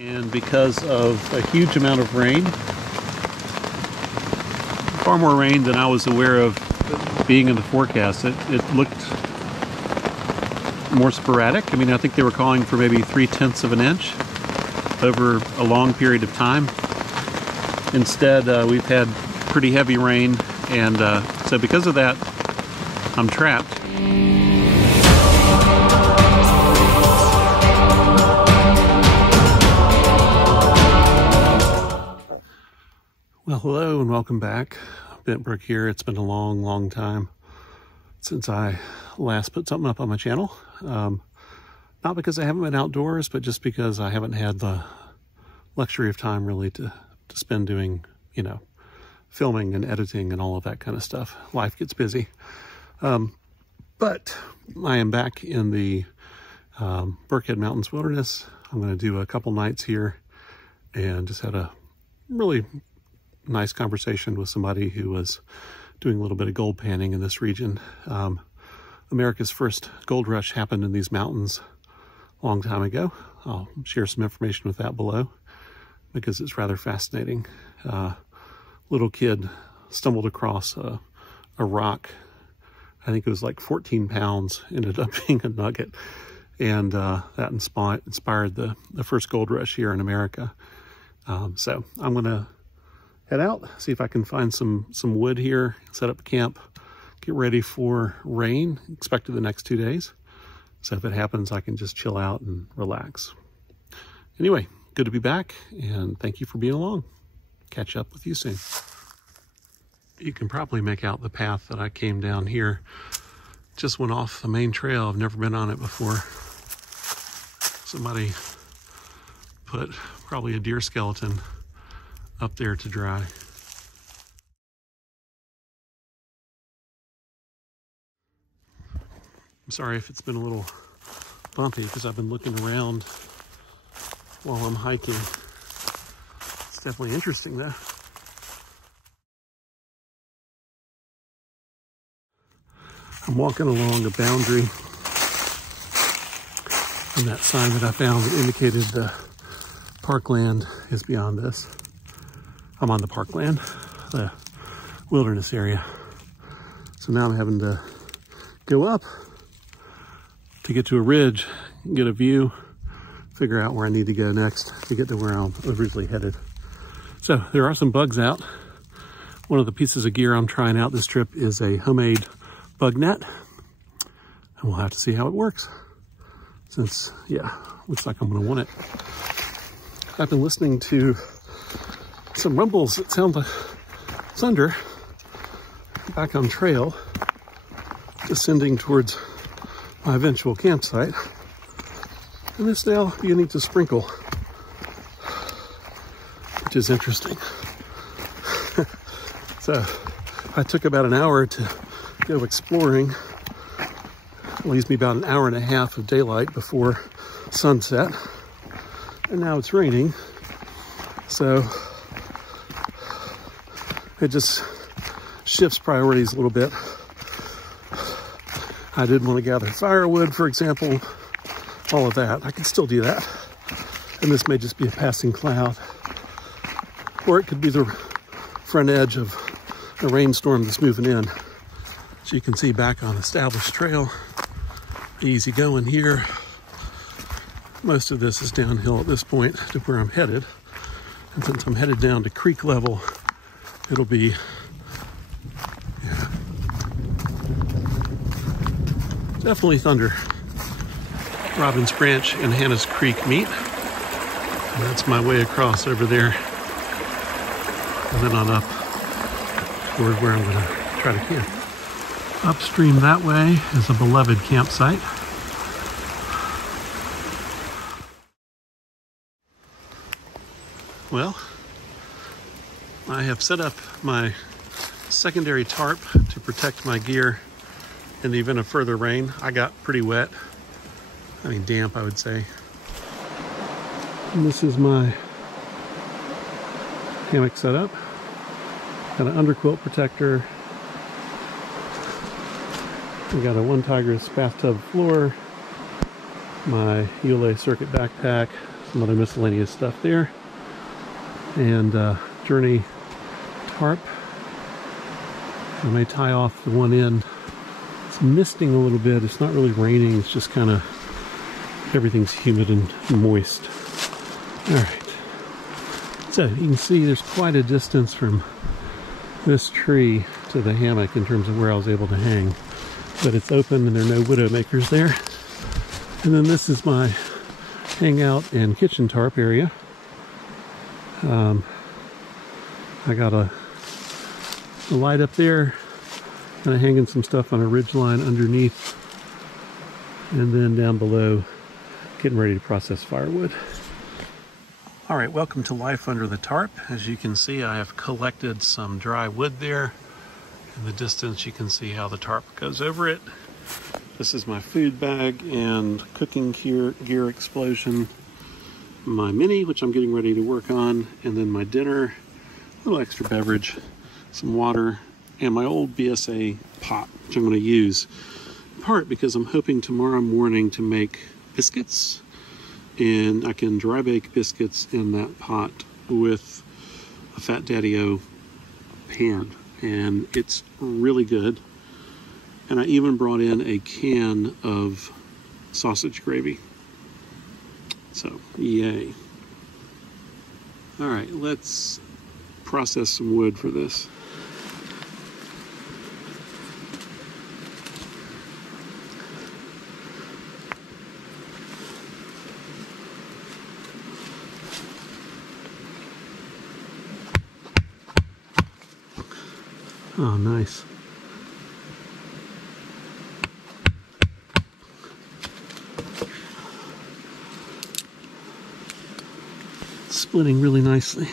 And because of a huge amount of rain, far more rain than I was aware of being in the forecast, it looked more sporadic. I mean, I think they were calling for maybe 3/10 of an inch over a long period of time. Instead, we've had pretty heavy rain, and so because of that, I'm trapped. Well, hello and welcome back. Bentbrook here. It's been a long time since I last put something up on my channel. Not because I haven't been outdoors, but just because I haven't had the luxury of time really to spend doing, you know, filming and editing and all of that kind of stuff. Life gets busy. But I am back in the Burkhead Mountains Wilderness. I'm going to do a couple nights here and just had a really nice conversation with somebody who was doing a little bit of gold panning in this region. America's first gold rush happened in these mountains a long time ago. I'll share some information with that below because it's rather fascinating. Little kid stumbled across a rock. I think it was like 14 pounds, ended up being a nugget. And that inspired the first gold rush here in America. So I'm gonna head out, see if I can find some wood here, set up camp, get ready for rain, expected the next 2 days. So if it happens, I can just chill out and relax. Anyway, good to be back, and thank you for being along. Catch up with you soon. You can probably make out the path that I came down here. Just went off the main trail. I've never been on it before. Somebody put probably a deer skeleton up there to dry. I'm sorry if it's been a little bumpy because I've been looking around while I'm hiking. It's definitely interesting though. I'm walking along a boundary, and that sign that I found that indicated the parkland is beyond this. I'm on the parkland, the wilderness area. So now I'm having to go up to get to a ridge, get a view, figure out where I need to go next to get to where I'm originally headed. So there are some bugs out. One of the pieces of gear I'm trying out this trip is a homemade bug net, and we'll have to see how it works. Since, yeah, looks like I'm gonna want it. I've been listening to some rumbles that sound like thunder back on trail, descending towards my eventual campsite. And it's now beginning to sprinkle, which is interesting. So I took about an hour to go exploring. It leaves me about an hour and a half of daylight before sunset. And now it's raining. So it just shifts priorities a little bit. I did want to gather firewood, for example, all of that. I can still do that. And this may just be a passing cloud. Or it could be the front edge of a rainstorm that's moving in. So you can see back on established trail, easy going here. Most of this is downhill at this point to where I'm headed. And since I'm headed down to creek level, it'll be, yeah, definitely thunder. Robbins Branch and Hannah's Creek meet. And that's my way across over there. And then on up toward where I'm gonna try to camp. Upstream that way is a beloved campsite. Well, I have set up my secondary tarp to protect my gear in the event of further rain. I got pretty wet. I mean, damp, I would say. And this is my hammock setup. Got an underquilt protector. We got a One Tigress bathtub floor, my Yule circuit backpack, some other miscellaneous stuff there. And Journey tarp. I may tie off the one end. It's misting a little bit. It's not really raining. It's just kind of, everything's humid and moist. All right. So you can see there's quite a distance from this tree to the hammock in terms of where I was able to hang. But it's open and there are no widow makers there. And then this is my hangout and kitchen tarp area. I got a light up there, and I'm hanging some stuff on a ridge line underneath, and then down below getting ready to process firewood. All right, welcome to life under the tarp. As you can see, I have collected some dry wood there. In the distance you can see how the tarp goes over it. This is my food bag and cooking gear explosion, my mini, which I'm getting ready to work on, and then my dinner, a little extra beverage, some water, and my old BSA pot, which I'm going to use in part because I'm hoping tomorrow morning to make biscuits, and I can dry bake biscuits in that pot with a Fat Daddy-O pan, and it's really good. And I even brought in a can of sausage gravy. So, yay. All right, let's process some wood for this. Oh, nice. Splitting really nicely.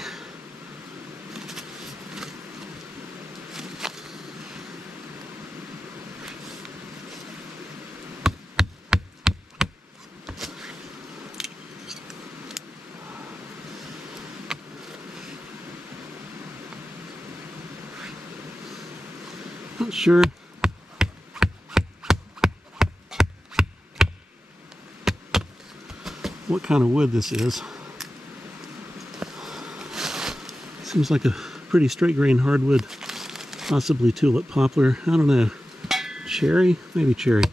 Not sure what kind of wood this is. Seems like a pretty straight grain hardwood, possibly tulip poplar. I don't know. Cherry? Maybe cherry.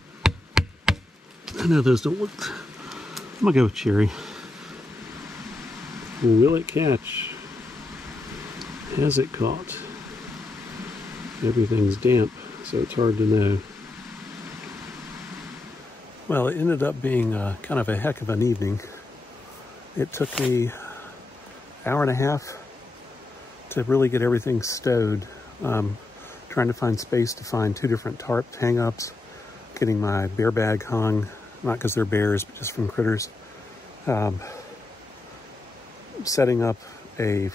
I know those don't look. I'm gonna go with cherry. Will it catch? Has it caught? Everything's damp, so it's hard to know. Well, it ended up being kind of a heck of an evening. It took me an hour and a half to really get everything stowed. Trying to find space to find 2 different tarp hang-ups, getting my bear bag hung, not because they're bears, but just from critters. Setting up a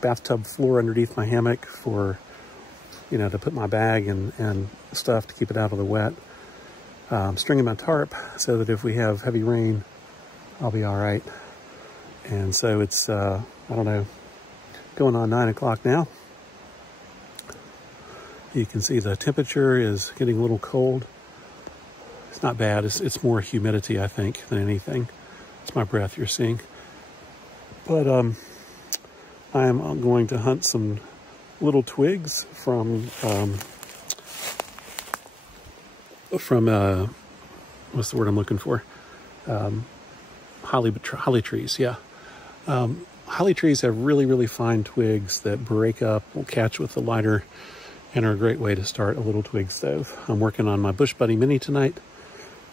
bathtub floor underneath my hammock for, you know, to put my bag and stuff to keep it out of the wet. Stringing my tarp so that if we have heavy rain, I'll be all right. And so it's, I don't know, going on 9 o'clock now. You can see the temperature is getting a little cold. It's not bad. It's more humidity, I think, than anything. It's my breath you're seeing. But I am going to hunt some little twigs from what's the word I'm looking for? Holly trees, yeah. Holly trees have really, really fine twigs that break up, will catch with the lighter, and are a great way to start a little twig stove. I'm working on my Bush Buddy Mini tonight,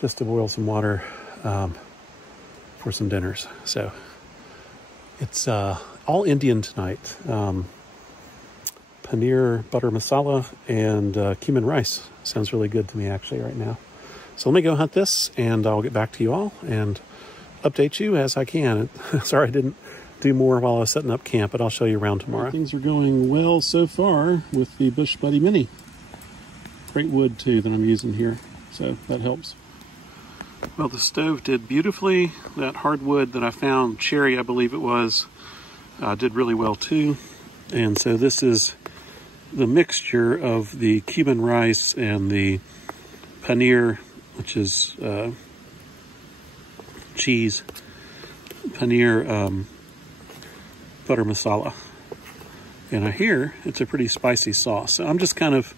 just to boil some water for some dinners. So it's all Indian tonight. Paneer butter masala and cumin rice. Sounds really good to me actually right now. So let me go hunt this, and I'll get back to you all and update you as I can. Sorry I didn't do more while I was setting up camp, but I'll show you around tomorrow. Things are going well so far with the Bush Buddy Mini. Great wood too that I'm using here, so that helps. Well, the stove did beautifully. That hardwood that I found, cherry I believe it was, did really well too. And so this is the mixture of the cumin rice and the paneer, which is cheese, paneer butter masala. And I hear it's a pretty spicy sauce. So I'm just kind of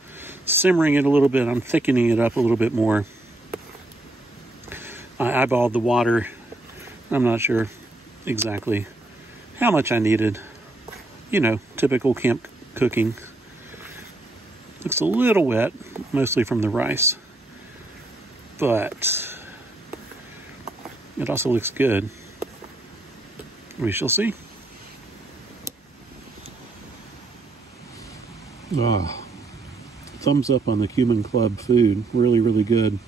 simmering it a little bit. I'm thickening it up a little bit more. I eyeballed the water. I'm not sure exactly how much I needed. You know, typical camp cooking. Looks a little wet, mostly from the rice. But it also looks good. We shall see. Ah, thumbs up on the Cumin Club food. Really, really good.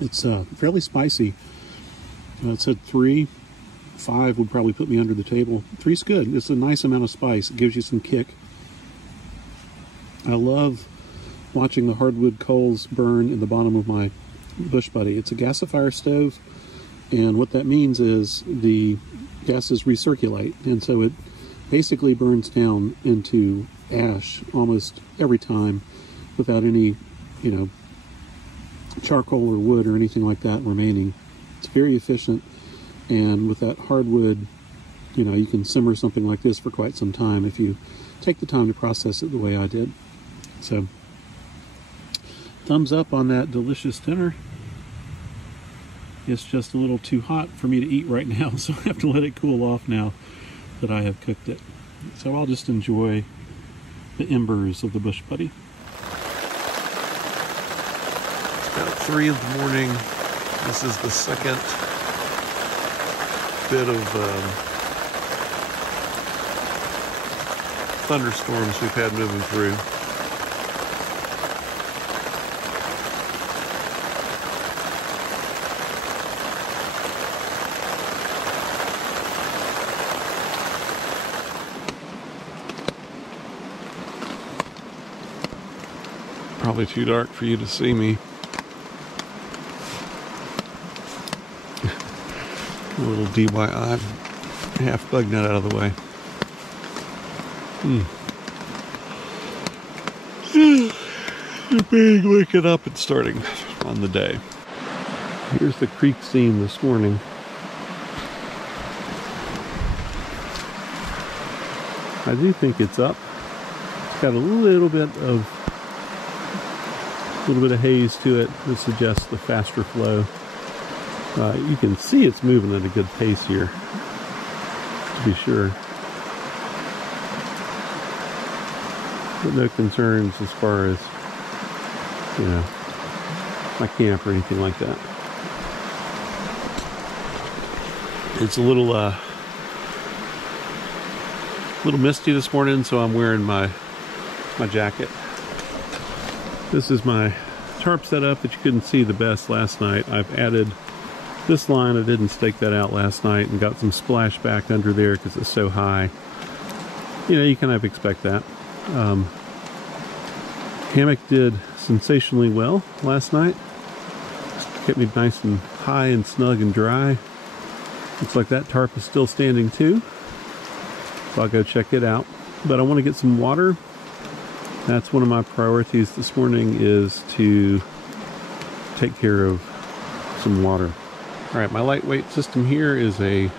It's fairly spicy. It said 3, 5 would probably put me under the table. 3's good. It's a nice amount of spice. It gives you some kick. I love watching the hardwood coals burn in the bottom of my bush buddy. It's a gasifier stove, and what that means is the gases recirculate, and so it basically burns down into ash almost every time without any, you know, charcoal or wood or anything like that remaining. It's very efficient, and with that hardwood, you know, you can simmer something like this for quite some time if you take the time to process it the way I did. So, thumbs up on that delicious dinner. It's just a little too hot for me to eat right now, so I have to let it cool off now that I have cooked it. So I'll just enjoy the embers of the bush buddy. It's about 3 in the morning. This is the second bit of thunderstorms we've had moving through. Probably too dark for you to see me. A little DIY half bug net out of the way. Being waking up and starting on the day. Here's the creek scene this morning. I do think it's up. It's got a little bit of haze to it that suggests the faster flow. You can see it's moving at a good pace here, to be sure. But no concerns as far as, you know, my camp or anything like that. It's a little misty this morning, so I'm wearing my jacket. This is my tarp setup that you couldn't see the best last night. I've added this line. I didn't stake that out last night and got some splashback under there because it's so high. You know, you kind of expect that. Hammock did sensationally well last night. Kept me nice and high and snug and dry. Looks like that tarp is still standing too. So I'll go check it out. But I want to get some water. That's one of my priorities this morning, is to take care of some water. All right, my lightweight system here is a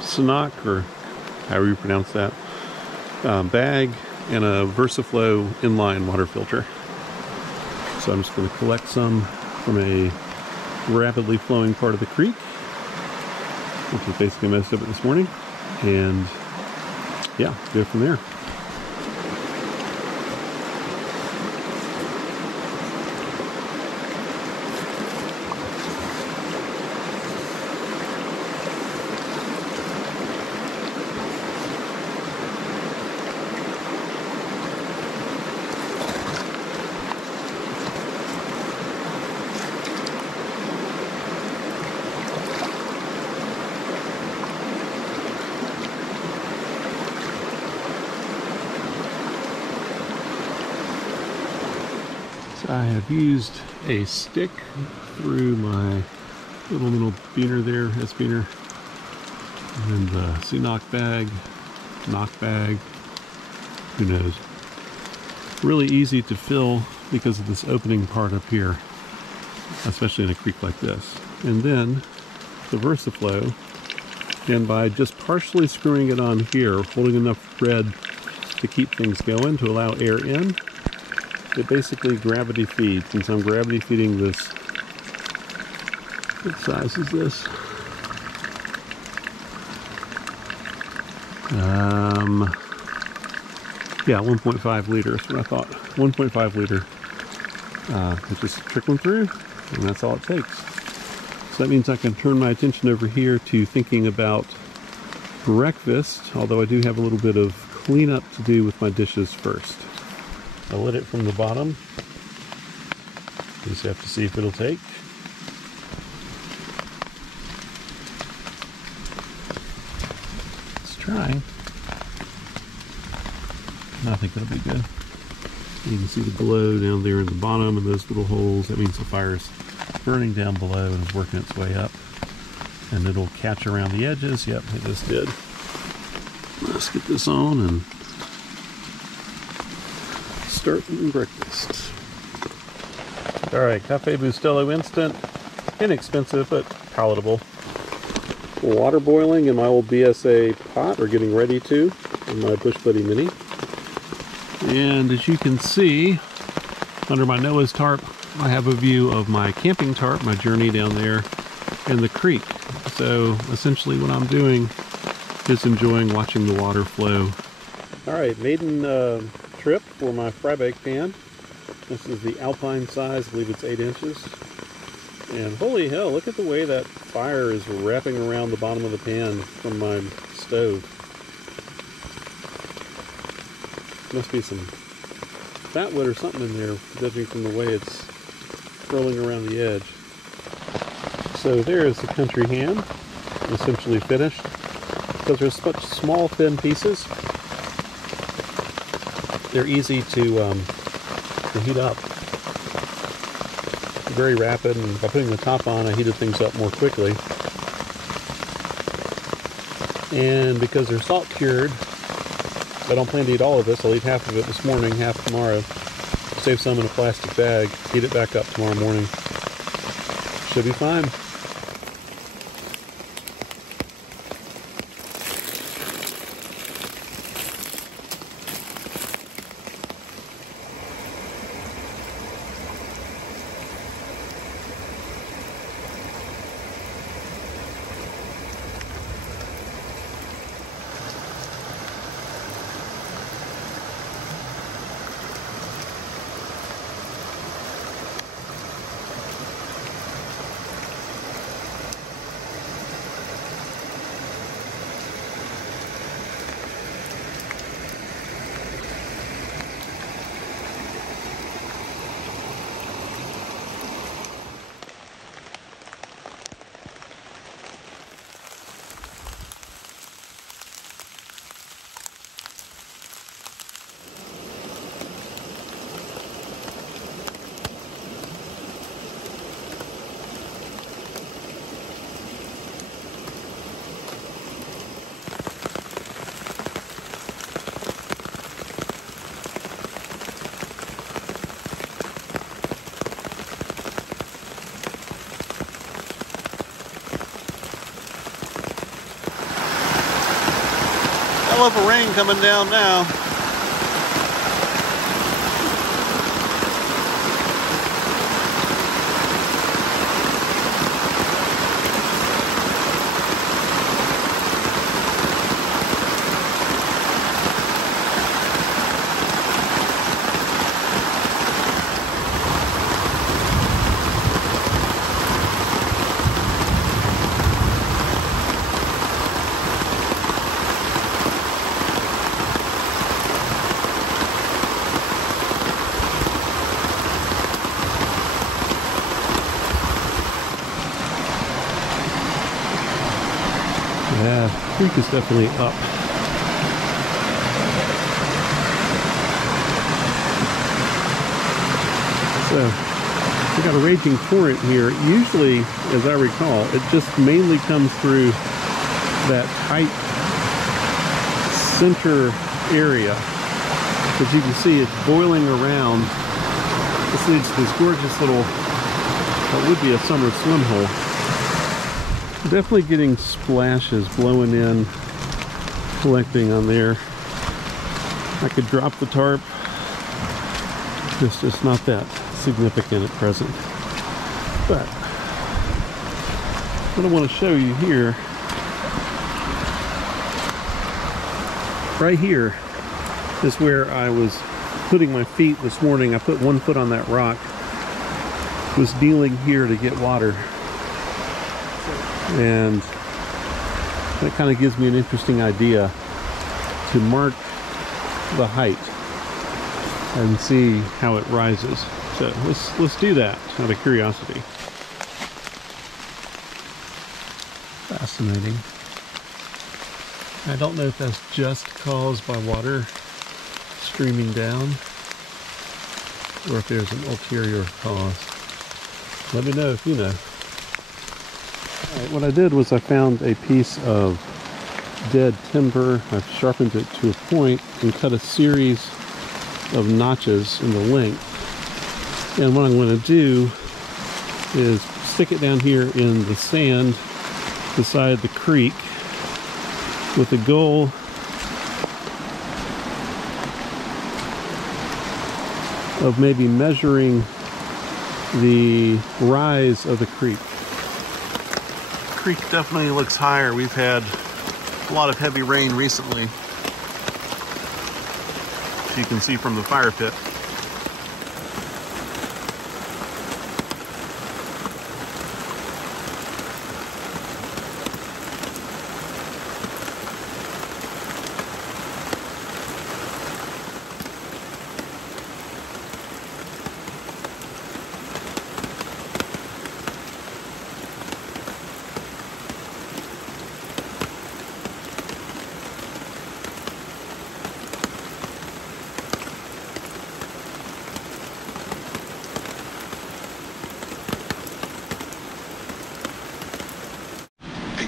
Sanoc, or however you pronounce that, bag, and a VersaFlow inline water filter. So I'm just going to collect some from a rapidly flowing part of the creek, which is basically most of it this morning, and yeah, go from there. I have used a stick through my little beaner there, S-beaner, and the Sanoc bag, knock bag, who knows. Really easy to fill because of this opening part up here, especially in a creek like this. And then the VersaFlow, and by just partially screwing it on here, holding enough thread to keep things going, to allow air in, it basically gravity feeds. And so I'm gravity feeding this. What size is this? Yeah, 1.5 liters, what I thought. 1.5 liter. It's just trickling through, and that's all it takes. So that means I can turn my attention over here to thinking about breakfast, although I do have a little bit of cleanup to do with my dishes first. I lit it from the bottom. Just have to see if it'll take. Let's try. I think it'll be good. You can see the glow down there in the bottom and those little holes. That means the fire's burning down below and is working its way up. And it'll catch around the edges. Yep, it just did. Let's get this on and start eating breakfast. Alright, Cafe Bustelo Instant. Inexpensive, but palatable. Water boiling in my old BSA pot, or getting ready to, in my Bush Buddy Mini. And as you can see, under my Noah's tarp, I have a view of my camping tarp, my journey down there in the creek. So essentially what I'm doing is enjoying watching the water flow. Alright, maiden trip for my fry bake pan. This is the Alpine size, I believe it's 8 inches. And holy hell, look at the way that fire is wrapping around the bottom of the pan from my stove. Must be some fat wood or something in there, judging from the way it's curling around the edge. So there is the country ham, essentially finished. Because they're such small, thin pieces, they're easy to heat up. Very rapid, and by putting the top on, I heated things up more quickly. And because they're salt cured, I don't plan to eat all of this. I'll eat half of it this morning, half tomorrow. Save some in a plastic bag, heat it back up tomorrow morning. Should be fine. Hell of a rain coming down now. Yeah, the creek is definitely up. So, we got a raging torrent here. Usually, as I recall, it just mainly comes through that tight center area. As you can see, it's boiling around. This leads to this gorgeous little, what would be a summer swim hole. Definitely getting splashes blowing in, collecting on there. I could drop the tarp. It's just not that significant at present. But what I want to show you here, right here, is where I was putting my feet this morning. I put one foot on that rock. Was kneeling here to get water. And that kind of gives me an interesting idea to mark the height and see how it rises. So let's do that out of curiosity. Fascinating. I don't know if that's just caused by water streaming down or if there's an ulterior cause. Let me know if you know. Alright, what I did was I found a piece of dead timber. I've sharpened it to a point and cut a series of notches in the length. And what I'm going to do is stick it down here in the sand beside the creek with the goal of maybe measuring the rise of the creek. The creek definitely looks higher. We've had a lot of heavy rain recently, as you can see from the fire pit.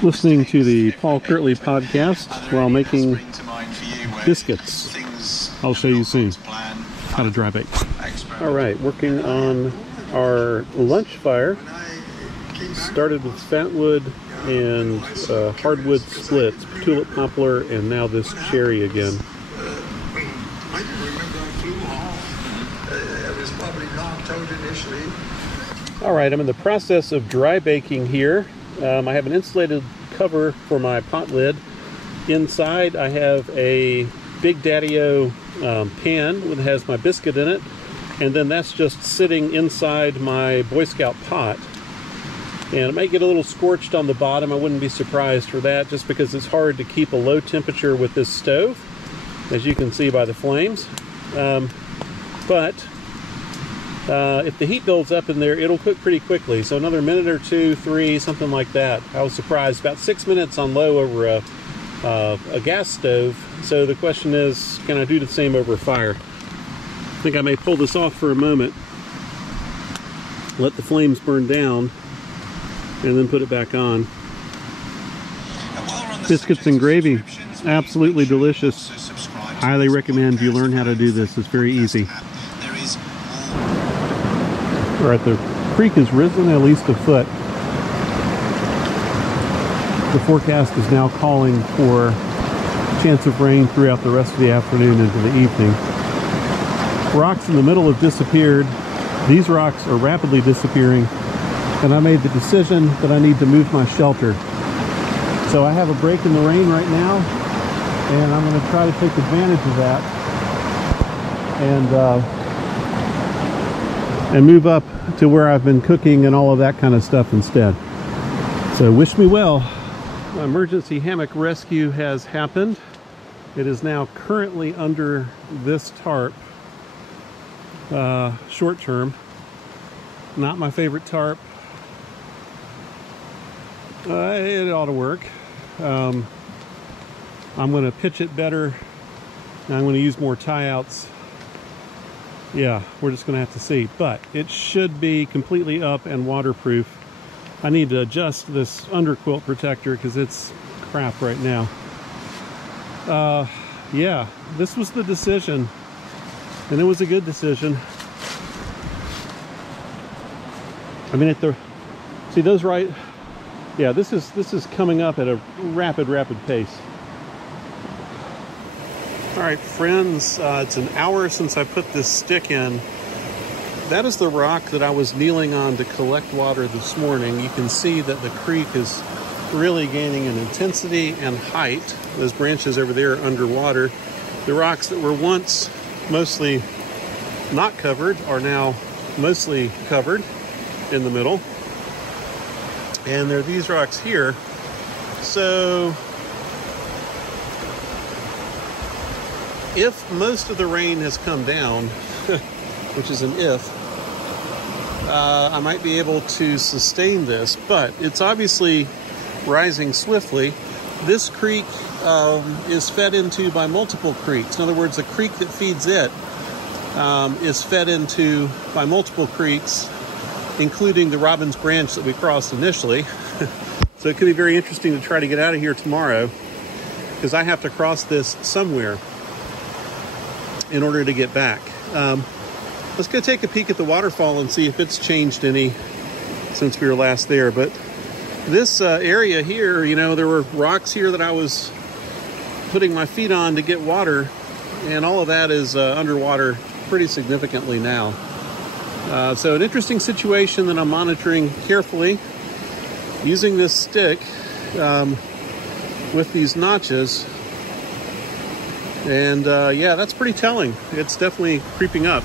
Listening to the Paul Kirtley podcast while making biscuits. I'll show you soon how to dry bake. All right, working on our lunch fire. Started with fatwood and hardwood splits, tulip poplar, and now this cherry again. All right, I'm in the process of dry baking here. I have an insulated cover for my pot lid. Inside I have a Big Daddy-O pan that has my biscuit in it, and then that's just sitting inside my Boy Scout pot. And it might get a little scorched on the bottom. I wouldn't be surprised for that, just because it's hard to keep a low temperature with this stove, as you can see by the flames. If the heat builds up in there, it'll cook pretty quickly. So another minute or two, 3, something like that. I was surprised. About 6 minutes on low over a gas stove. So the question is, can I do the same over a fire? I think I may pull this off for a moment, let the flames burn down, and then put it back on. Biscuits and gravy, absolutely delicious. Highly recommend you learn how to do this. It's very easy. All right, the creek has risen at least a foot. The forecast is now calling for a chance of rain throughout the rest of the afternoon into the evening. Rocks in the middle have disappeared. These rocks are rapidly disappearing, and I made the decision that I need to move my shelter. So I have a break in the rain right now, and I'm going to try to take advantage of that and move up to where I've been cooking and all of that kind of stuff instead. So wish me well. My emergency hammock rescue has happened. It is now currently under this tarp, short term. Not my favorite tarp. It ought to work. I'm going to pitch it better. I'm going to use more tie-outs. Yeah, we're just going to have to see. But it should be completely up and waterproof. I need to adjust this underquilt protector because it's crap right now. Yeah, this was the decision. And it was a good decision. I mean, see those right Yeah, this is coming up at a rapid pace. All right, friends, it's an hour since I put this stick in. That is the rock that I was kneeling on to collect water this morning. You can see that the creek is really gaining in intensity and height. Those branches over there are underwater. The rocks that were once mostly not covered are now mostly covered in the middle. And there are these rocks here. So if most of the rain has come down, which is an if, I might be able to sustain this, but it's obviously rising swiftly. This creek is fed into by multiple creeks. In other words, the creek that feeds it is fed into by multiple creeks, including the Robbins Branch that we crossed initially. So it could be very interesting to try to get out of here tomorrow, because I have to cross this somewhere in order to get back. Let's go take a peek at the waterfall and see if it's changed any since we were last there. But this area here, you know, there were rocks here that I was putting my feet on to get water, and all of that is underwater pretty significantly now. So an interesting situation that I'm monitoring carefully using this stick with these notches. And yeah, that's pretty telling. It's definitely creeping up.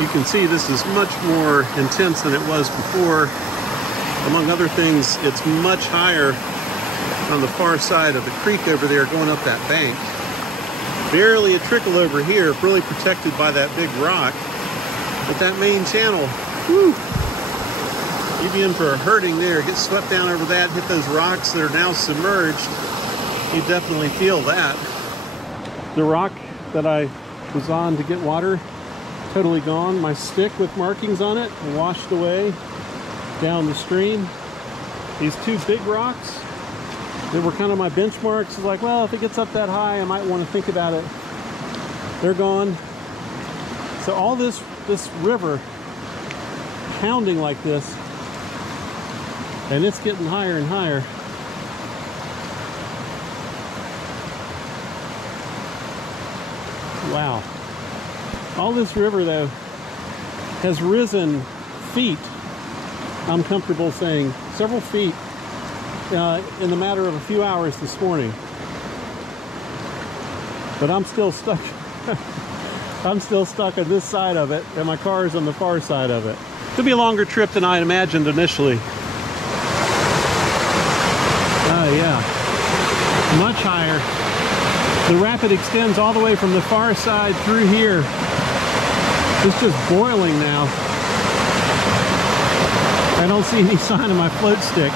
You can see this is much more intense than it was before. Among other things, it's much higher on the far side of the creek over there going up that bank. Barely a trickle over here, really protected by that big rock. But that main channel, whew, you'd be in for a hurting there. Get swept down over that, hit those rocks that are now submerged. You definitely feel that. The rock that I was on to get water, totally gone. My stick with markings on it washed away down the stream. These two big rocks, they were kind of my benchmarks. Like, well, if it gets up that high, I might want to think about it. They're gone. So all this river pounding like this, and it's getting higher and higher. Wow. All this river, though, has risen feet, I'm comfortable saying, several feet in the matter of a few hours this morning. But I'm still stuck. I'm still stuck on this side of it, and my car is on the far side of it. It'll be a longer trip than I imagined initially. Oh, yeah. Much higher. The rapid extends all the way from the far side through here. It's just boiling now. I don't see any sign of my float stick.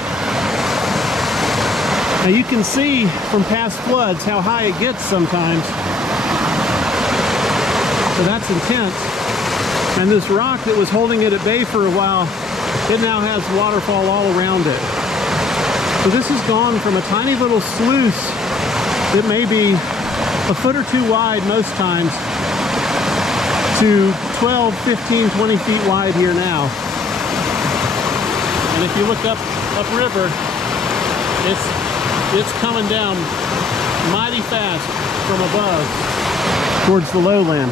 Now you can see from past floods how high it gets sometimes. So that's intense. And this rock that was holding it at bay for a while, it now has waterfall all around it. So this has gone from a tiny little sluice that may be a foot or two wide most times to 12, 15, 20 feet wide here now. And if you look upriver, it's coming down mighty fast from above towards the lowland.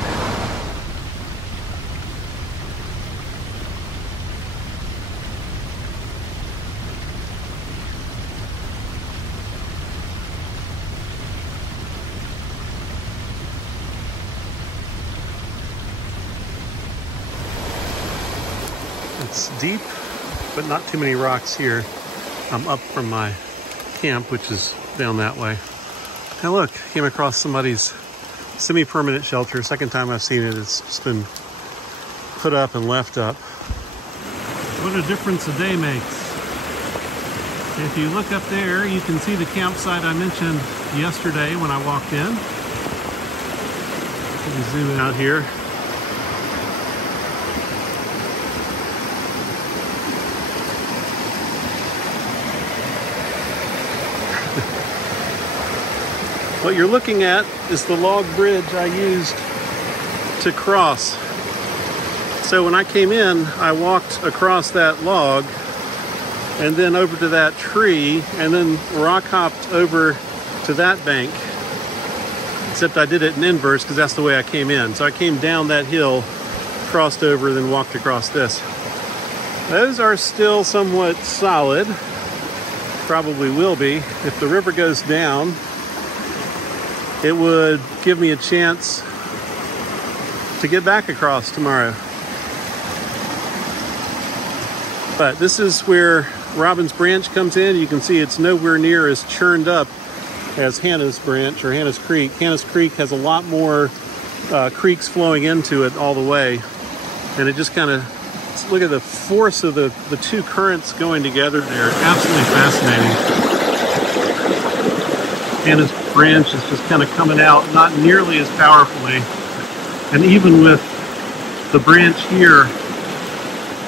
It's deep, but not too many rocks here. I'm up from my camp, which is down that way. Now look, came across somebody's semi-permanent shelter. Second time I've seen it. It's just been put up and left up. What a difference a day makes. If you look up there, you can see the campsite I mentioned yesterday when I walked in. Let me zoom out here. What you're looking at is the log bridge I used to cross. So when I came in, I walked across that log and then over to that tree and then rock hopped over to that bank. Except I did it in inverse because that's the way I came in. So I came down that hill, crossed over, then walked across this. Those are still somewhat solid. Probably will be. If the river goes down, it would give me a chance to get back across tomorrow. But this is where Robbins Branch comes in. You can see it's nowhere near as churned up as Hannah's Branch or Hannah's Creek. Hannah's Creek has a lot more creeks flowing into it all the way. And it just kind of, look at the force of the two currents going together there. Absolutely fascinating. Hannah's Branch is just kind of coming out, not nearly as powerfully. And even with the branch here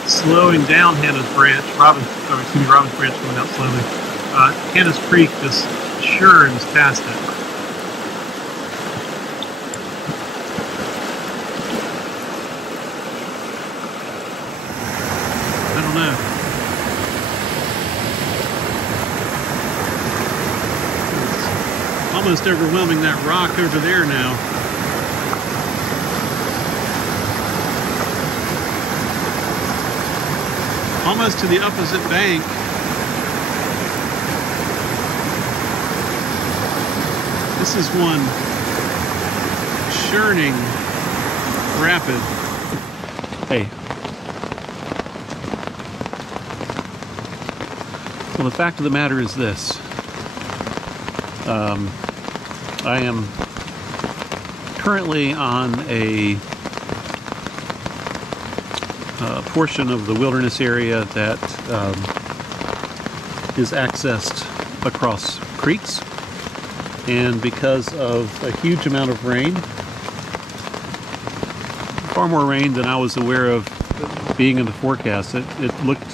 slowing down Hannah's Branch, Robbins Branch coming out slowly, Hannah's Creek just churns past it. I don't know. It's almost overwhelming that rock over there now. Almost to the opposite bank. This is one churning rapid. Hey. Well, the fact of the matter is this. I am currently on a portion of the wilderness area that is accessed across creeks, and because of a huge amount of rain, far more rain than I was aware of being in the forecast, it looked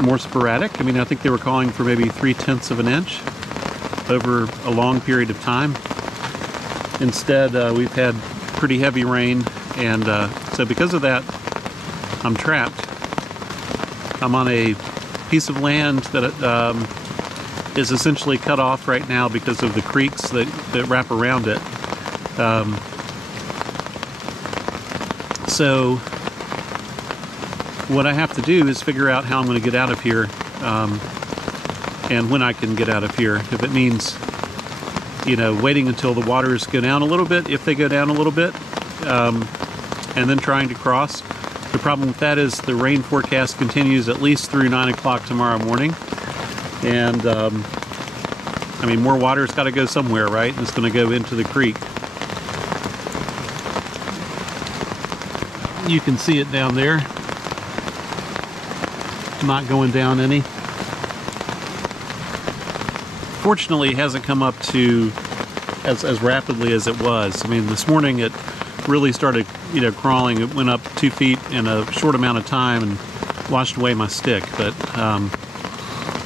more sporadic. I mean, I think they were calling for maybe 3/10 of an inch over a long period of time. Instead, we've had pretty heavy rain, and so because of that, I'm trapped. I'm on a piece of land that is essentially cut off right now because of the creeks that wrap around it. So what I have to do is figure out how I'm going to get out of here, and when I can get out of here. If it means, you know, waiting until the waters go down a little bit, if they go down a little bit, and then trying to cross. The problem with that is the rain forecast continues at least through 9 o'clock tomorrow morning. And, I mean, more water's got to go somewhere, right? And it's going to go into the creek. You can see it down there. Not going down any. Fortunately, it hasn't come up to as rapidly as it was. I mean, this morning it really started, you know, crawling. It went up 2 feet in a short amount of time and washed away my stick. But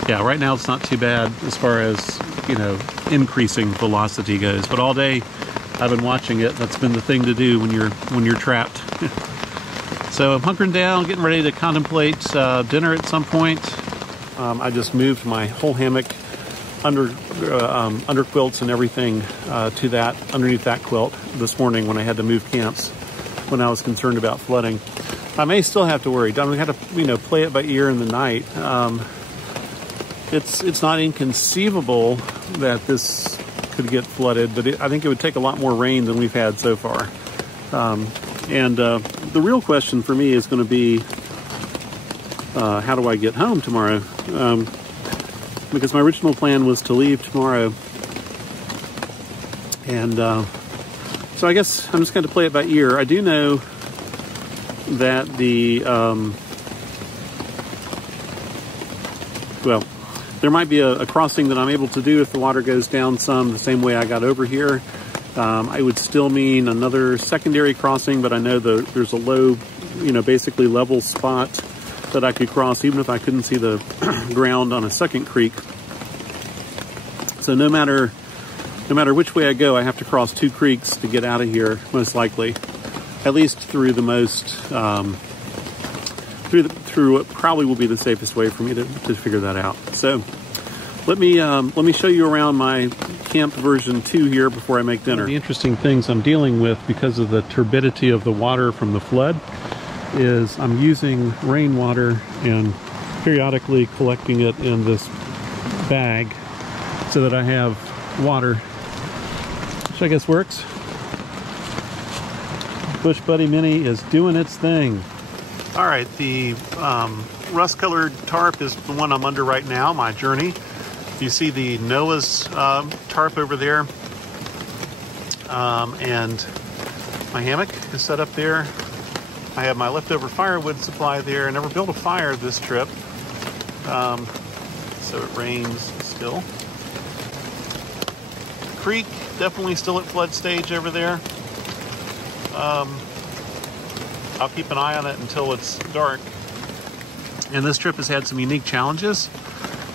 yeah, right now it's not too bad as far as, you know, increasing velocity goes. But all day I've been watching it. That's been the thing to do when you're trapped. So I'm hunkering down, getting ready to contemplate dinner at some point. I just moved my whole hammock under quilts and everything to that, underneath that quilt this morning when I had to move camps, when I was concerned about flooding. I may still have to worry. I'm going to have to, you know, play it by ear in the night. It's not inconceivable that this could get flooded, but I think it would take a lot more rain than we've had so far. The real question for me is going to be, how do I get home tomorrow? Because my original plan was to leave tomorrow. And so I guess I'm just going to play it by ear. I do know that well, there might be a crossing that I'm able to do if the water goes down some, the same way I got over here. I would still mean another secondary crossing, but I know there's a low, basically level spot that I could cross even if I couldn't see the ground on a second creek. So no matter which way I go, I have to cross 2 creeks to get out of here, most likely. At least through the most, through what probably will be the safest way for me to figure that out. So let me show you around my camp version 2 here before I make dinner. The interesting things I'm dealing with because of the turbidity of the water from the flood is I'm using rainwater and periodically collecting it in this bag so that I have water, which I guess works. Bush Buddy Mini is doing its thing. All right, the rust-colored tarp is the one I'm under right now, my journey. You see the Noah's tarp over there, and my hammock is set up there. I have my leftover firewood supply there. I never built a fire this trip, so it rains still. Creek, definitely still at flood stage over there. I'll keep an eye on it until it's dark. And this trip has had some unique challenges,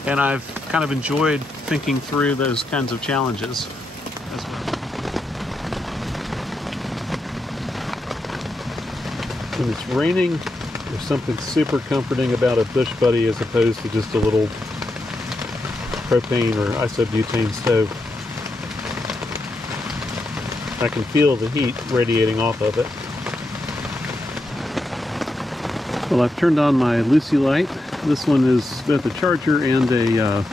and I've kind of enjoyed thinking through those kinds of challenges as well. When it's raining, there's something super comforting about a Bush Buddy as opposed to just a little propane or isobutane stove. I can feel the heat radiating off of it. Well, I've turned on my Lucy light. This one is both a charger and a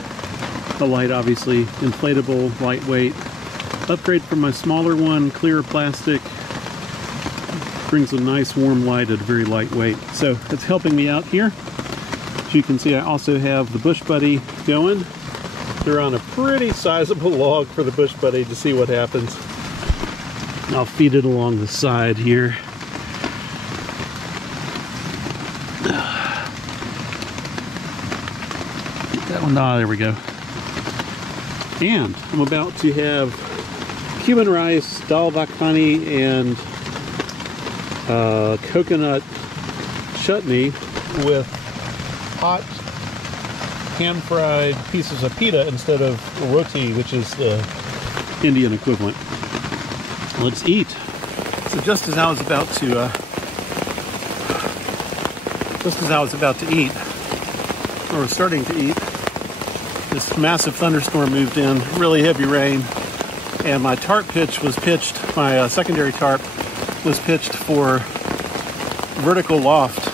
light, obviously. Inflatable, lightweight. Upgrade from my smaller one, clear plastic. Brings a nice warm light at a very lightweight. So it's helping me out here. As you can see, I also have the Bush Buddy going. They're on a pretty sizable log for the Bush Buddy to see what happens. I'll feed it along the side here. That one, there we go. And I'm about to have Cuban rice, dal bakhani, and coconut chutney with hot pan-fried pieces of pita instead of roti, which is the Indian equivalent. Let's eat. So just as I was about to eat, or starting to eat, this massive thunderstorm moved in, really heavy rain, and my tarp pitch was pitched, my secondary tarp was pitched for vertical loft,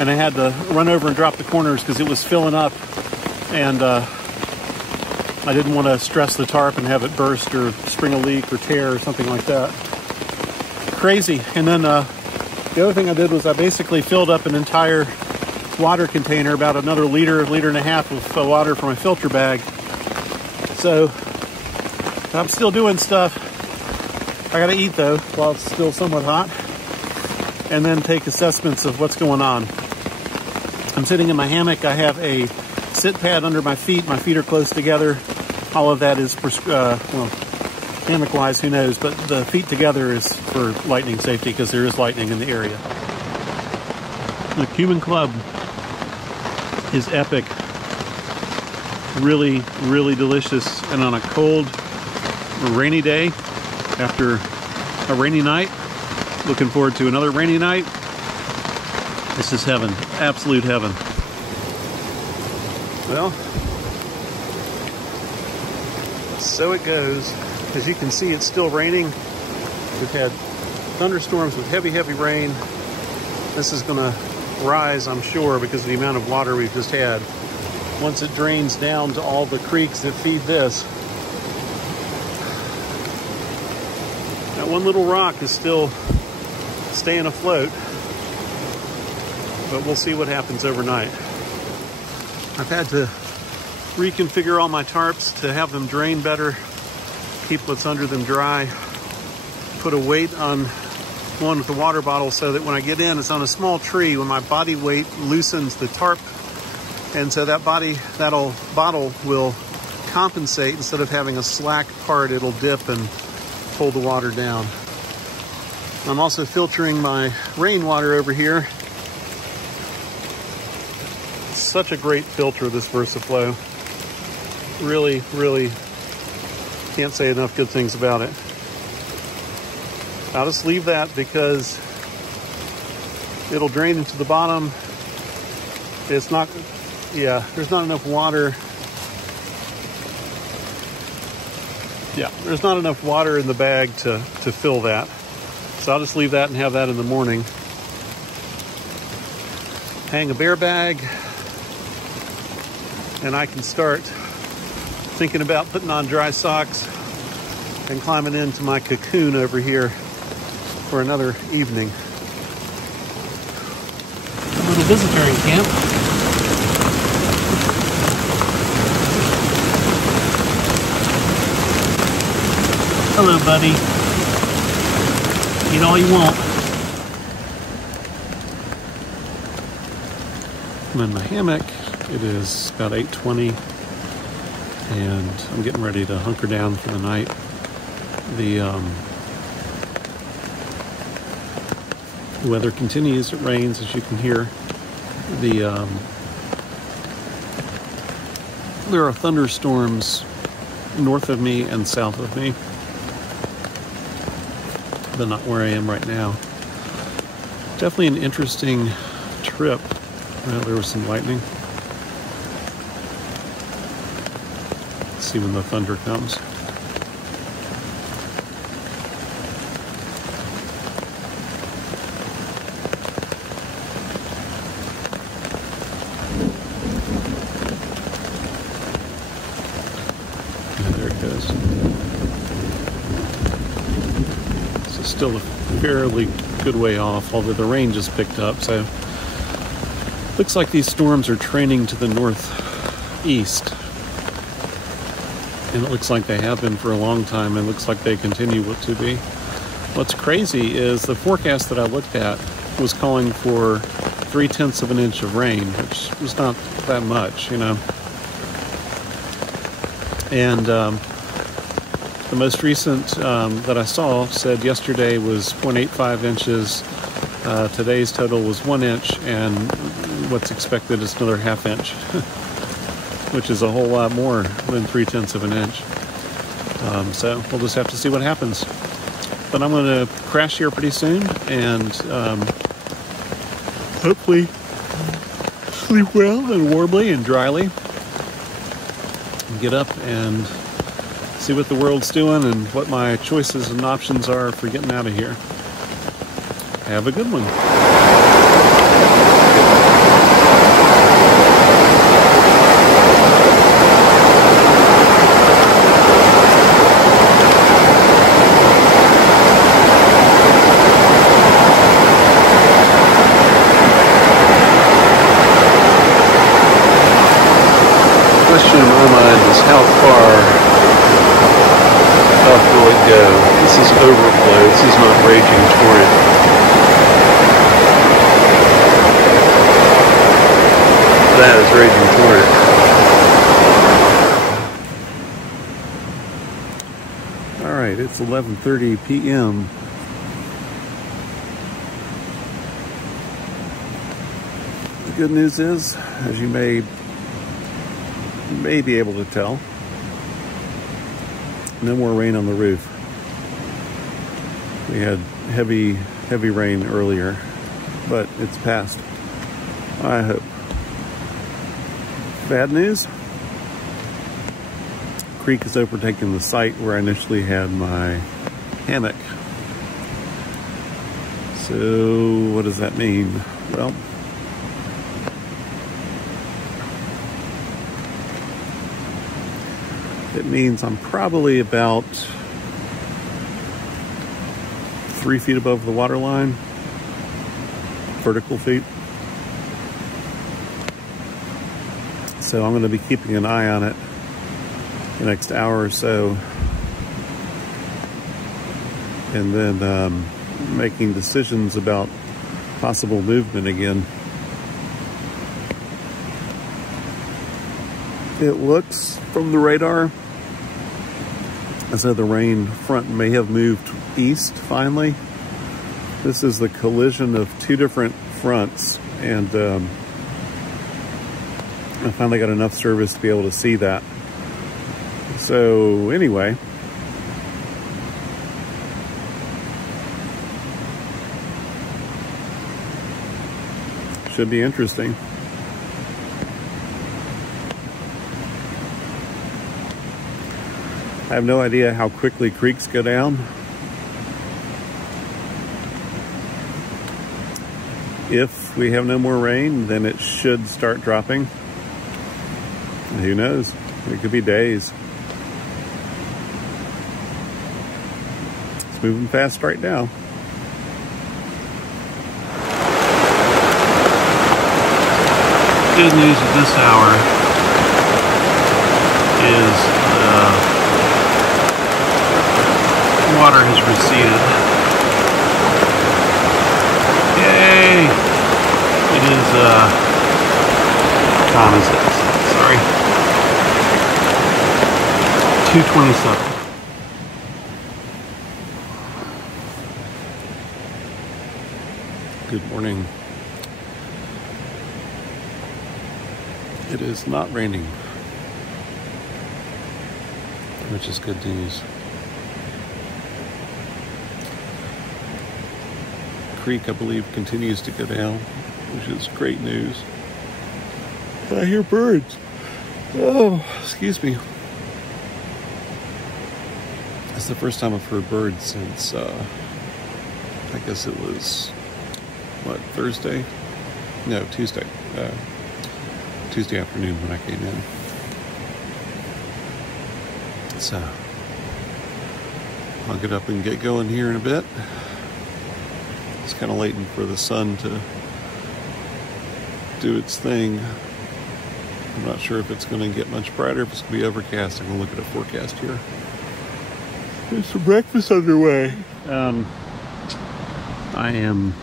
and I had to run over and drop the corners because it was filling up, and I didn't want to stress the tarp and have it burst or spring a leak or tear or something like that. Crazy. And then the other thing I did was I basically filled up an entire water container, about another liter and a half of water from my filter bag. So I'm still doing stuff. I gotta eat though while it's still somewhat hot, and then take assessments of what's going on. I'm sitting in my hammock. I have a sit pad under my feet. My feet are close together. All of that is, well, hammock-wise, who knows, but the feet together is for lightning safety because there is lightning in the area. The Cuban Club is epic. Really, really delicious. And on a cold, rainy day, after a rainy night, looking forward to another rainy night. This is heaven, absolute heaven. Well, so it goes. As you can see, it's still raining. We've had thunderstorms with heavy, heavy rain. This is gonna rise, I'm sure, because of the amount of water we've just had. Once it drains down to all the creeks that feed this. That one little rock is still staying afloat, but we'll see what happens overnight. I've had to reconfigure all my tarps to have them drain better, keep what's under them dry, put a weight on one with the water bottle so that when I get in, it's on a small tree. When my body weight loosens the tarp, and so that bottle will compensate. Instead of having a slack part, it'll dip and hold the water down. I'm also filtering my rainwater over here. It's such a great filter, this VersaFlow. Really, really can't say enough good things about it. I'll just leave that because it'll drain into the bottom. It's not, yeah, there's not enough water. Yeah, there's not enough water in the bag to fill that. So I'll just leave that and have that in the morning. Hang a bear bag, and I can start thinking about putting on dry socks and climbing into my cocoon over here for another evening. A little visitor camp. Hello, buddy. Eat all you want. I'm in my hammock. It is about 8:20, and I'm getting ready to hunker down for the night. The weather continues. It rains, as you can hear. There are thunderstorms north of me and south of me, but not where I am right now. Definitely an interesting trip. Well, there was some lightning. Let's see when the thunder comes. Yeah, there it goes. So still a fairly good way off, although the rain just picked up, so looks like these storms are trending to the northeast. And it looks like they have been for a long time, and looks like they continue to be. What's crazy is the forecast that I looked at was calling for 3/10 of an inch of rain, which was not that much, you know. And the most recent that I saw said yesterday was 0.85 inches. Today's total was 1 inch, and what's expected is another ½ inch, which is a whole lot more than 3/10 of an inch. So we'll just have to see what happens. But I'm going to crash here pretty soon, and hopefully sleep well and warmly and dryly. And get up and see what the world's doing and what my choices and options are for getting out of here. Have a good one. The question in my mind is how far up will it go? This is overflow. This is not raging torrent. That is raging torrent. All right, it's 11:30 p.m. The good news is, as you may be able to tell, no more rain on the roof. We had heavy rain earlier, but it's passed, I hope. Bad news, creek is overtaking the site where I initially had my hammock. So what does that mean? Well, it means I'm probably about 3 feet above the water line, vertical feet. So I'm going to be keeping an eye on it the next hour or so, and then making decisions about possible movement again. It looks from the radar So the rain front may have moved east finally. This is the collision of two different fronts, and I finally got enough service to be able to see that. So anyway, should be interesting. I have no idea how quickly creeks go down. If we have no more rain, then it should start dropping. Who knows? It could be days. It's moving fast right now. Good news at this hour is water has receded. Yay! It is, what time is it? Sorry. 2:27. Good morning. It is not raining, which is good news. Creek, I believe, continues to go down, which is great news. I hear birds. Oh, excuse me. It's the first time I've heard birds since, I guess it was, what, Thursday? No, Tuesday. Tuesday afternoon when I came in. So, I'll get up and get going here in a bit. It's kind of waiting for the sun to do its thing. I'm not sure if it's going to get much brighter, if it's going to be overcast. I'm going to look at a forecast here. There's some breakfast underway. I am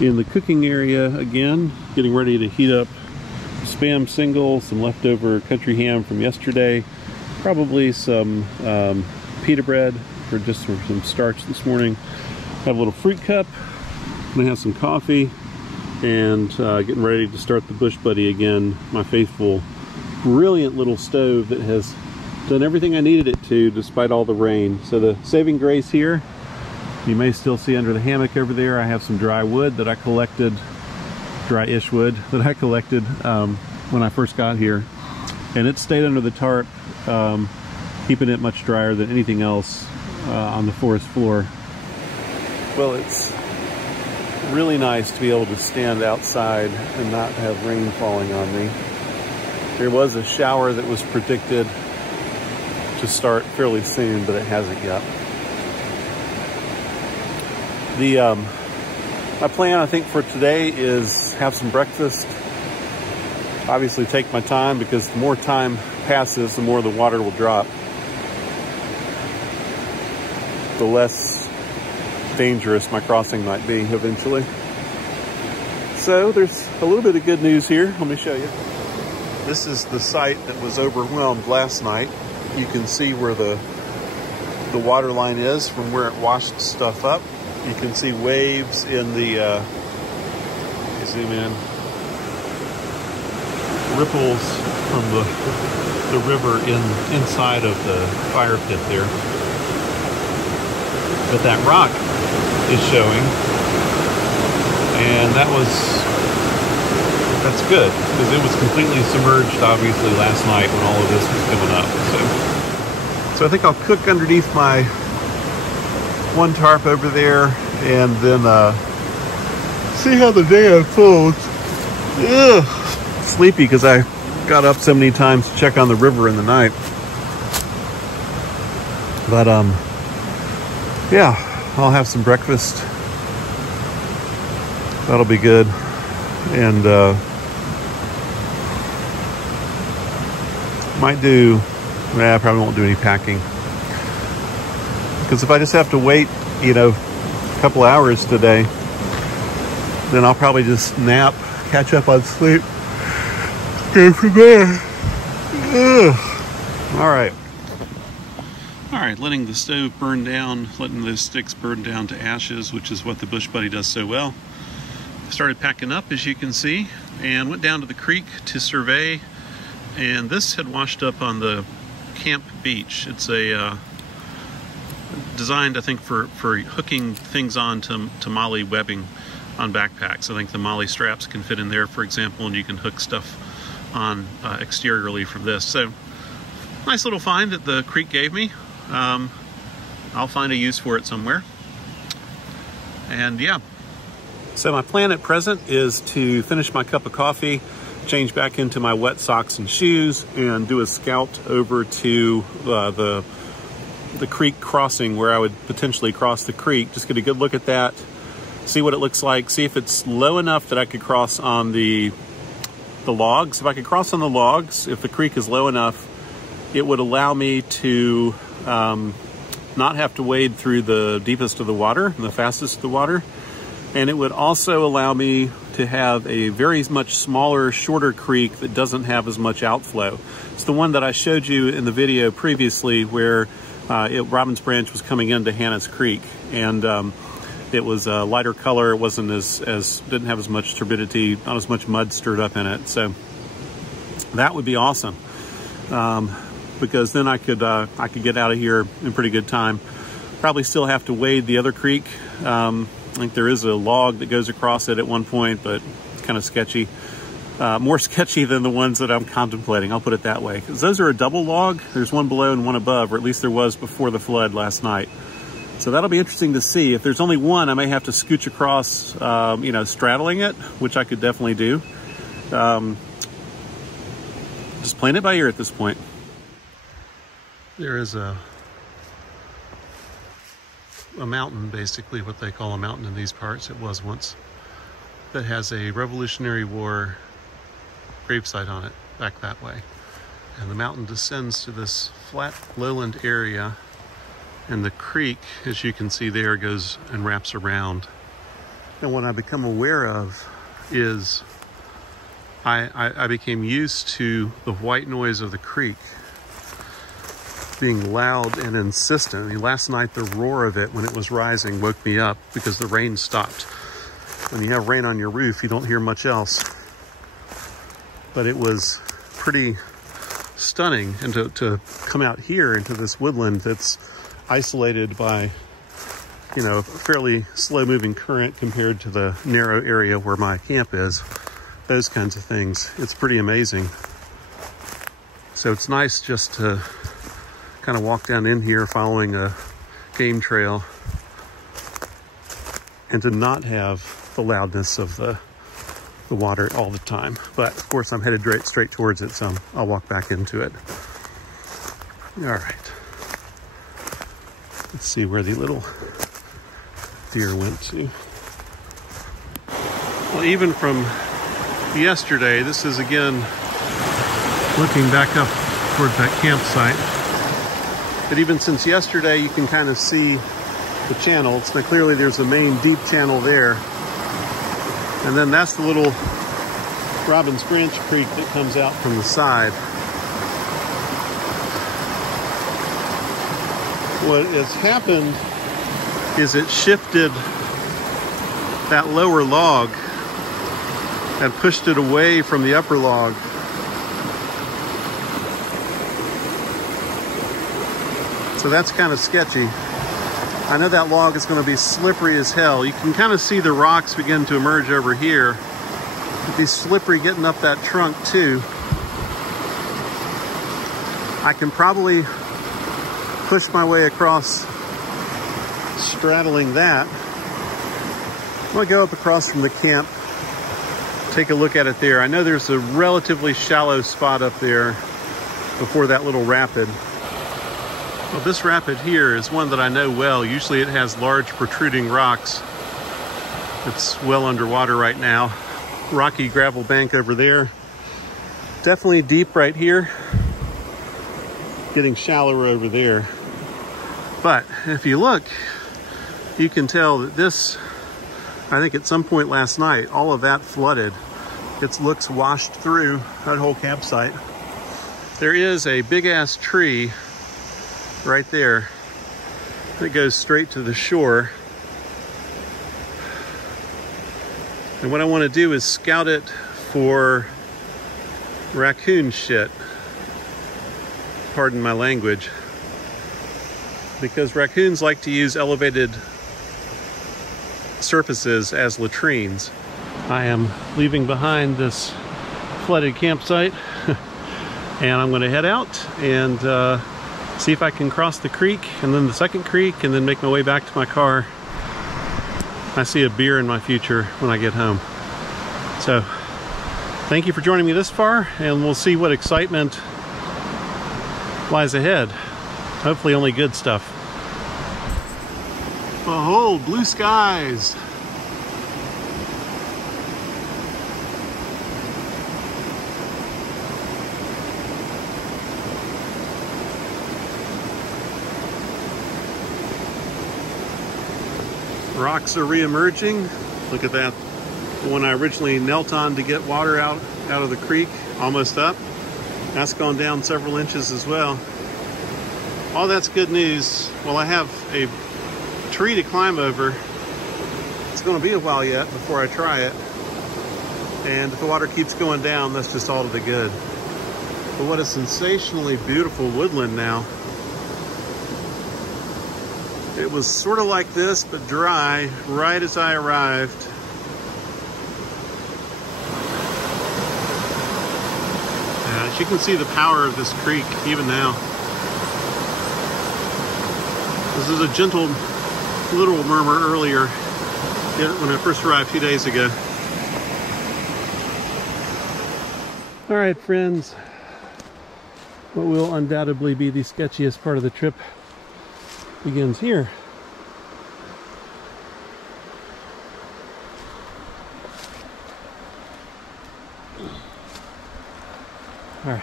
in the cooking area again, getting ready to heat up Spam single, some leftover country ham from yesterday, probably some pita bread for just some starch this morning. Have a little fruit cup. I'm gonna have some coffee, and getting ready to start the Bush Buddy again, my faithful, brilliant little stove that has done everything I needed it to despite all the rain. So the saving grace here, you may still see under the hammock over there, I have some dry wood that I collected, dry-ish wood that I collected when I first got here, and it stayed under the tarp, keeping it much drier than anything else on the forest floor. Well, it's really nice to be able to stand outside and not have rain falling on me. There was a shower that was predicted to start fairly soon, but it hasn't yet. My plan, I think, for today is have some breakfast. Obviously take my time, because the more time passes, the more the water will drop. The less dangerous my crossing might be eventually. So there's a little bit of good news here. Let me show you. This is the site that was overwhelmed last night. You can see where the water line is from where it washed stuff up. You can see waves in the, zoom in, ripples from the river inside of the fire pit there. But that rock is showing, and that's good, because it was completely submerged obviously last night when all of this was coming up. So I think I'll cook underneath my one tarp over there, and then see how the day unfolds. Ugh, sleepy because I got up so many times to check on the river in the night. But yeah, I'll have some breakfast. That'll be good. And might do, I probably won't do any packing. Because if I just have to wait, you know, a couple hours today, then I'll probably just nap, catch up on sleep, go from there. Ugh. All right. All right, letting the stove burn down, letting those sticks burn down to ashes, which is what the Bush Buddy does so well. Started packing up, as you can see, and went down to the creek to survey. And this had washed up on the camp beach. It's a designed, I think, for hooking things on to MOLLE webbing on backpacks. I think the MOLLE straps can fit in there, for example, and you can hook stuff on exteriorly from this. So, nice little find that the creek gave me. I'll find a use for it somewhere. And yeah. So my plan at present is to finish my cup of coffee, change back into my wet socks and shoes, and do a scout over to the creek crossing where I would potentially cross the creek. Just get a good look at that, see what it looks like, see if it's low enough that I could cross on the logs. If I could cross on the logs, if the creek is low enough, it would allow me to not have to wade through the deepest of the water and the fastest of the water. And it would also allow me to have a very much smaller, shorter creek that doesn't have as much outflow. It's the one that I showed you in the video previously where Robbins Branch was coming into Hannah's Creek, and it was a lighter color. It wasn't didn't have as much turbidity, not as much mud stirred up in it. So that would be awesome. Because then I could get out of here in pretty good time. Probably still have to wade the other creek. I think there is a log that goes across it at one point, but it's kind of sketchy. More sketchy than the ones that I'm contemplating, I'll put it that way. Because those are a double log. There's one below and one above, or at least there was before the flood last night. So that'll be interesting to see. If there's only one, I may have to scooch across, you know, straddling it, which I could definitely do. Just playing it by ear at this point. There is a mountain, basically what they call a mountain in these parts, it was once, that has a Revolutionary War gravesite on it, back that way. And the mountain descends to this flat lowland area, and the creek, as you can see there, goes and wraps around. And what I become aware of is I became used to the white noise of the creek being loud and insistent. I mean, last night the roar of it when it was rising woke me up because the rain stopped. When you have rain on your roof, you don't hear much else. But it was pretty stunning, and to come out here into this woodland that's isolated by, you know, a fairly slow moving current compared to the narrow area where my camp is, those kinds of things, it's pretty amazing. So it's nice just to kind of walk down in here following a game trail and to not have the loudness of the water all the time. But of course I'm headed straight towards it, so I'll walk back into it. All right. Let's see where the little deer went to. Well, even from yesterday, this is again looking back up towards that campsite. But even since yesterday, you can kind of see the channels. Now clearly there's a main deep channel there. And then that's the little Robbins Branch Creek that comes out from the side. What has happened is it shifted that lower log and pushed it away from the upper log. So that's kind of sketchy. I know that log is going to be slippery as hell. You can kind of see the rocks begin to emerge over here. It'd be slippery getting up that trunk too. I can probably push my way across straddling that. I'm going to go up across from the camp, take a look at it there. I know there's a relatively shallow spot up there before that little rapid. Well, this rapid here is one that I know well. Usually it has large protruding rocks. It's well underwater right now. Rocky gravel bank over there. Definitely deep right here. Getting shallower over there. But if you look, you can tell that this, I think at some point last night, all of that flooded. It looks washed through that whole campsite. There is a big ass tree right there. It goes straight to the shore. And what I want to do is scout it for raccoon shit. Pardon my language. Because raccoons like to use elevated surfaces as latrines. I am leaving behind this flooded campsite and I'm going to head out and see if I can cross the creek and then the second creek and then make my way back to my car. I see a beer in my future when I get home. So thank you for joining me this far, and we'll see what excitement lies ahead. Hopefully only good stuff. Behold, blue skies. Rocks are re-emerging. Look at that. The one I originally knelt on to get water out of the creek, almost up. That's gone down several inches as well. All that's good news. Well, I have a tree to climb over. It's going to be a while yet before I try it. And if the water keeps going down, that's just all to the good. But what a sensationally beautiful woodland now. It was sort of like this, but dry, right as I arrived. As you can see the power of this creek even now. This is a gentle little murmur earlier when I first arrived 2 days ago. All right, friends. What will undoubtedly be the sketchiest part of the trip begins here. All right.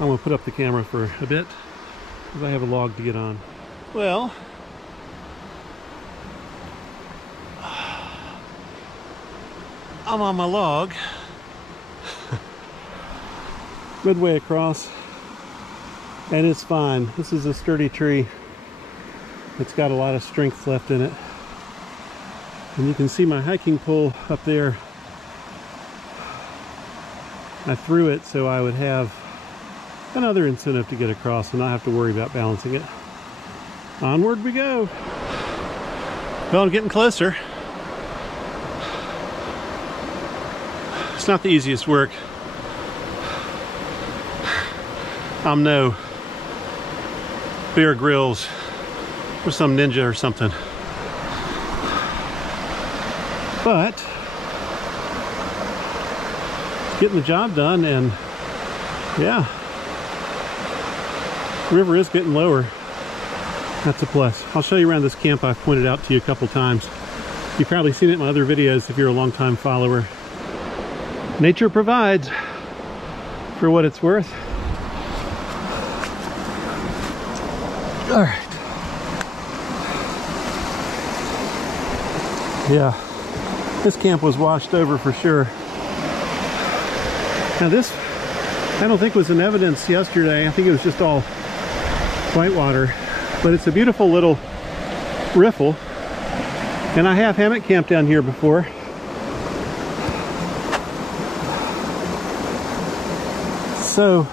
I'm gonna put up the camera for a bit because I have a log to get on. Well, I'm on my log midway across, and it's fine. This is a sturdy tree. It's got a lot of strength left in it. And you can see my hiking pole up there. I threw it so I would have another incentive to get across and not have to worry about balancing it. Onward we go. Well, I'm getting closer. It's not the easiest work. I'm no Bear Grylls or some ninja or something. But getting the job done, and yeah, the river is getting lower. That's a plus. I'll show you around this camp I've pointed out to you a couple times. You've probably seen it in my other videos if you're a long-time follower. Nature provides for what it's worth. All right. Yeah, this camp was washed over for sure. Now this, I don't think was in evidence yesterday. I think it was just all whitewater, but it's a beautiful little riffle. And I have hammock camped down here before. So,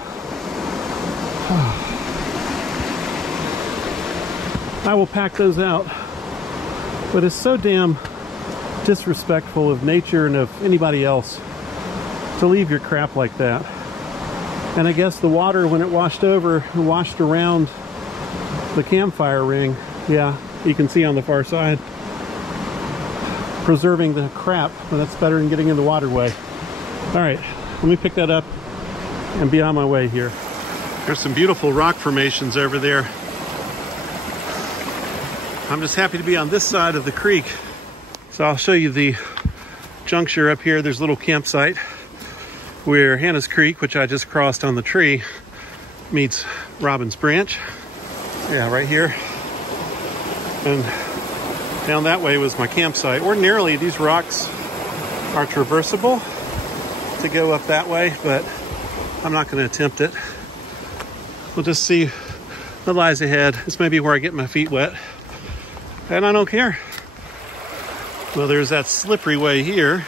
I will pack those out. But it's so damn disrespectful of nature and of anybody else to leave your crap like that. And I guess the water, when it washed over, washed around the campfire ring. Yeah, you can see on the far side. Preserving the crap, but that's better than getting in the waterway. All right, let me pick that up and be on my way here. There's some beautiful rock formations over there. I'm just happy to be on this side of the creek. So I'll show you the juncture up here. There's a little campsite where Hannah's Creek, which I just crossed on the tree, meets Robbins Branch. Yeah, right here. And down that way was my campsite. Ordinarily, these rocks are traversable to go up that way, but I'm not going to attempt it. we'll just see what lies ahead. This may be where I get my feet wet, and I don't care. Well, there's that slippery way here.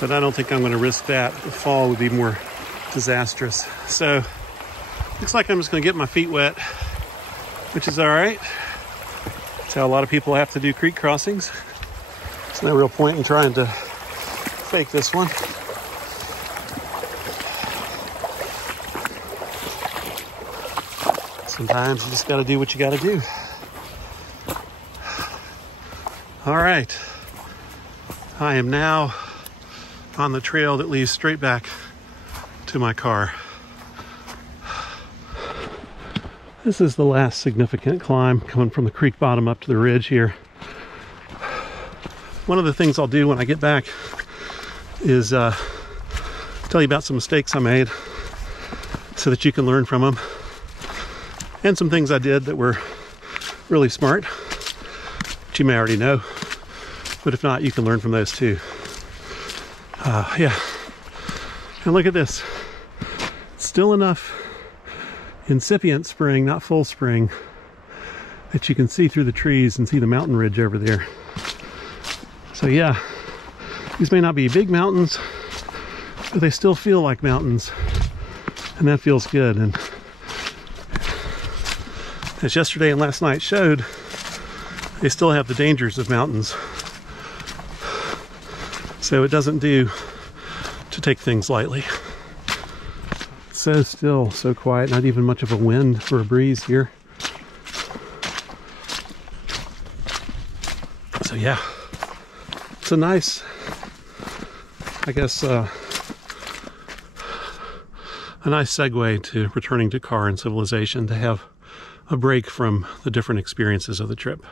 But I don't think I'm going to risk that. The fall would be more disastrous. So, looks like I'm just going to get my feet wet, which is all right. That's how a lot of people have to do creek crossings. There's no real point in trying to fake this one. Sometimes you just got to do what you got to do. All right. I am now on the trail that leads straight back to my car. This is the last significant climb coming from the creek bottom up to the ridge here. One of the things I'll do when I get back is tell you about some mistakes I made so that you can learn from them, and some things I did that were really smart, which you may already know, but if not, you can learn from those too. Yeah, and look at this. Still enough incipient spring, not full spring, that you can see through the trees and see the mountain ridge over there. So yeah, these may not be big mountains, but they still feel like mountains, and that feels good. And as yesterday and last night showed, they still have the dangers of mountains. So it doesn't do to take things lightly. So still, so quiet, not even much of a wind or a breeze here. So yeah, it's a nice, I guess, a nice segue to returning to car and civilization, to have a break from the different experiences of the trip.